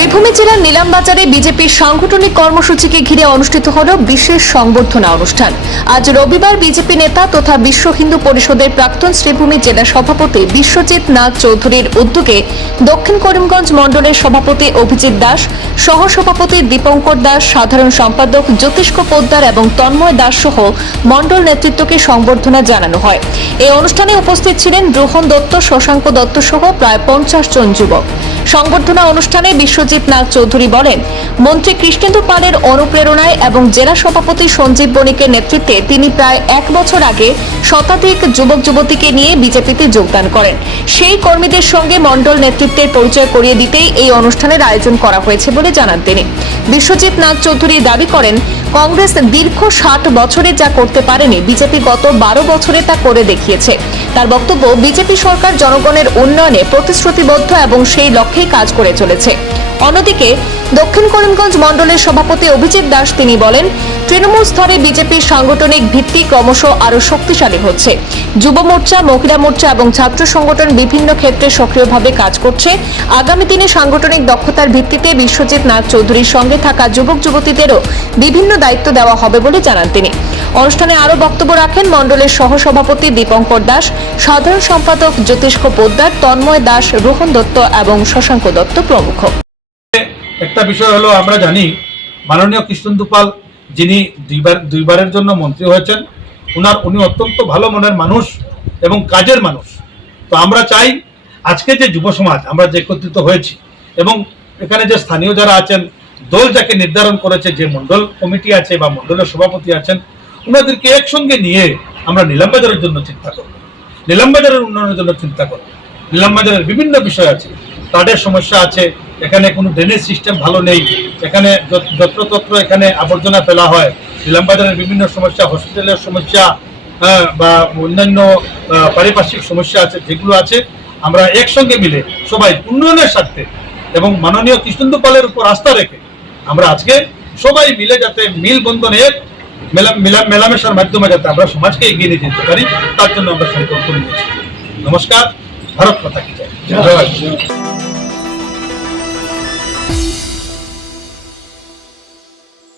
বীরভূম জেলার নীলামবাজারে বিজেপির সাংগঠনিক কর্মসূচিকে ঘিরে অনুষ্ঠিত হল বিশেষ সংবর্ধনা অনুষ্ঠান। আজ রবিবার বিজেপি নেতা তথা বিশ্ব হিন্দু পরিষদের প্রাক্তন শ্রীভূমি জেলা সভাপতি বিশ্বজিৎ নাথ চৌধুরীর উদ্যোগে দক্ষিণ করিমগঞ্জ মণ্ডলের সভাপতি অভিজিৎ দাস, সহসভাপতি দীপঙ্কর দাস, সাধারণ সম্পাদক জ্যোতিষ্ক পোদ্দার এবং তন্ময় দাস সহ মণ্ডল নেতৃত্বকে সংবর্ধনা জানানো হয়। এই অনুষ্ঠানে উপস্থিত ছিলেন রোহন দত্ত, শশাঙ্ক দত্ত সহ প্রায় 50 জন যুবক। সংবর্ধনা অনুষ্ঠানে বিশ্বজিৎ নাথ চৌধুরী বলেন, মন্ত্রী কৃষ্ণেন্দু পালের অনুপ্রেরণায় এবং জেলা সভাপতি সঞ্জীব বণিকের নেতৃত্বে তিনি প্রায় 1 বছর আগে শতাধিক যুবক যুবতীকে নিয়ে বিজেপিতে যোগদান করেন। সেই কর্মীদের সঙ্গে মণ্ডল নেতৃত্বের পরিচয় করিয়ে দিতেই এই অনুষ্ঠানের আয়োজন করা হয়েছে বলে জানান তিনি। বিশ্বজিৎ নাথ চৌধুরী দাবি করেন, কংগ্রেস দীর্ঘ 60 বছরে যা করতে পারেনি বিজেপি গত 12 বছরে তা করে দেখিয়েছে। তার বক্তব্য, বিজেপি সরকার জনগণের উন্নয়নে প্রতিশ্রুতিবদ্ধ এবং সেই লক্ষ্যেই কাজ করে চলেছে। অন্যদিকে দক্ষিণ করিমগঞ্জ মণ্ডলের সভাপতি অভিজিৎ দাস তিনি বলেন, তৃণমূল স্তরে বিজেপির সাংগঠনিক ভিত্তি ক্রমশ আরো শক্তিশালী হচ্ছে। যুব মোর্চা, মহিলা মোর্চা এবং ছাত্র সংগঠন বিভিন্ন ক্ষেত্রে সক্রিয়ভাবে কাজ করছে। আগামী দিনে সাংগঠনিক দক্ষতার ভিত্তিতে বিশ্বজিৎ নাথ চৌধুরীর সঙ্গে থাকা যুবক যুবতীদেরও বিভিন্ন দায়িত্ব দেওয়া হবে বলে জানান তিনি। অনুষ্ঠানে আরো বক্তব্য রাখেন মণ্ডলের সহসভাপতি দীপঙ্কর দাস, সাধারণ সম্পাদক জ্যোতিষ্ক পোদ্দার, তন্ময় দাস, রোহন দত্ত এবং শশাঙ্ক দত্ত প্রমুখ। একটা বিষয় হলো, আমরা জানি মাননীয় কৃষ্ণেন্দু পাল যিনি দুইবারের জন্য মন্ত্রী হয়েছেন, উনি অত্যন্ত ভালো মনের মানুষ এবং কাজের মানুষ। তো আমরা চাই আজকে যে যুব সমাজ আমরা যে একত্রিত হয়েছি এবং এখানে যে স্থানীয় যারা আছেন, দল যাকে নির্ধারণ করেছে, যে মণ্ডল কমিটি আছে বা মণ্ডলের সভাপতি আছেন, ওনাদেরকে একসঙ্গে নিয়ে আমরা নীলামবাজারের জন্য চিন্তা করব, নীলামবাজারের উন্নয়নের জন্য চিন্তা করব। নীলামবাজারের বিভিন্ন বিষয় আছে, তাদের সমস্যা আছে, এখানে কোনো ড্রেনেজ সিস্টেম ভালো নেই, এখানে যত্রতত্র এখানে আবর্জনা ফেলা হয়, নীলামবাজারের বিভিন্ন সমস্যা, হসপিটালের সমস্যা বা অন্যান্য পারিপার্শ্বিক সমস্যা আছে, যেগুলো আছে আমরা একসঙ্গে মিলে সবাই উন্নয়নের স্বার্থে এবং মাননীয় কৃষ্ণেন্দু পালের উপর আস্থা রেখে আমরা আজকে সবাই মিলে যাতে মিলবন্ধনে মেলামেশার মাধ্যমে যাতে আমরা সমাজকে এগিয়ে নিয়ে যেতে পারি, তার জন্য আমরা সংকল্প নিয়েছি। নমস্কার, ভারত মাতা কি জয়।